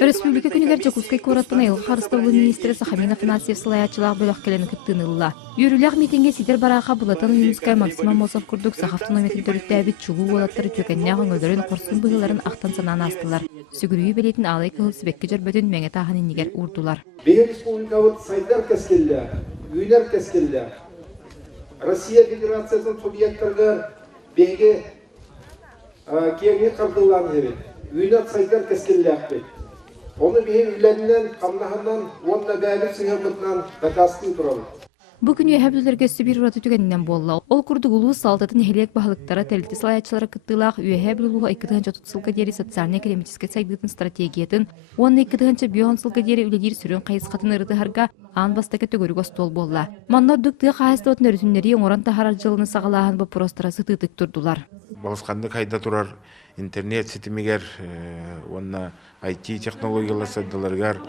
Республика күнігер Жакускай Коратпын айылғы қарыстаулы министрі Сахамин Афанасьев сылаячылақ бөліқ келені күттінілла. Юрілях митинге сидер бараға бұлатан Уюнскай Максима Мосов күрдік сақафтономеtin төрітті әбіт чулу олаттары төкеннәғын өдірін қорсын бұғыларын ақтан санан астылар. Сүгірүйі белетін алай кылып сібекке жүрбөтін мәңе тағын енегер ұрдулар. Бейі республикавыд сайдар кәскелі, үйнер кәскелі, Россия Федерациясын субъекттарға бейге кеңе қардылан ебет, үйнер сайдар кәскелі әқпет. Оны бейін үйлерінен, қамнағынан, онына бәлі сыңырмытынан бәкасты тұралы. Бүгін үйәбілерге сүбір ұраты түгенінен болла. Ол күрдік ұлу салтатын хелек бағылықтара тәлітті слаячылары күттілақ үйәбілуға 2-30 дері социально-экономический сайдытын стратегиятын, оны 2-2 биоғансылға үледер сүрін қайысқатын ұрытығарға аң бастаке төгөрігі стол болла. Манна дүкті қайыстығытын өрісіндері оңыран тахарар жылыны сағалағын бұл простарасы тұтық тұрдылар. Балысқанды қайда тұрар интернет сетімегер, онына IT технологиялар сайдыларғар,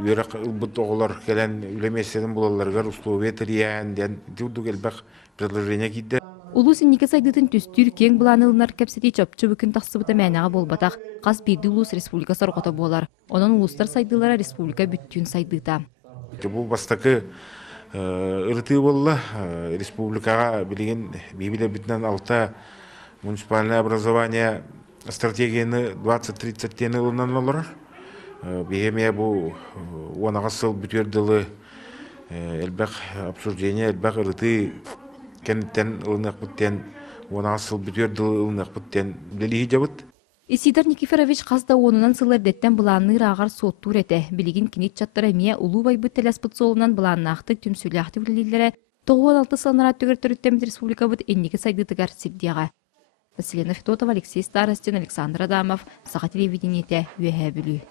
Үйерек ұлбыт оғылар кәлін үлеместерін бұлаларғар ұстуы тіриян ден дұлдық әлбәқ предложение кейді. Улу сенеке сайдытын түстүр кең бұланылынар кәпсети чөпчі бүкін тақсыбыта мәнәға болбатақ қас бірді улус республика сарғыта болар. Онын улустар сайдылара республика бүттін сайдыта. Бұл бастақы ұрыты болла республикаға білген бейбілі бүтінен алта муниципальное образование стратегияны 20-30 тені ұлынан олар. Бейемия бұл онаға сыл бүтерділі әлбәқ обсуждение, әлбәқ ұрыты кәнттен ұлынақ бүттен, онаға сыл бүтерділі ұлынақ бүттен білі жабыт. Исидар Никифорович қазда онынан сылырдеттен бұланны рағар соттур әті. Білеген кенет чаттара мия ұлу байбы тәләспіт солынан бұланны ақтық түмсілі ақты білелері 96 санарат түгір түріттемді республика бұд әннеге сайдытығар сирдияға. Василина Федотова, Алексей Старостин, Александр Адамов, Саха телевидениеті, Үйәбілі.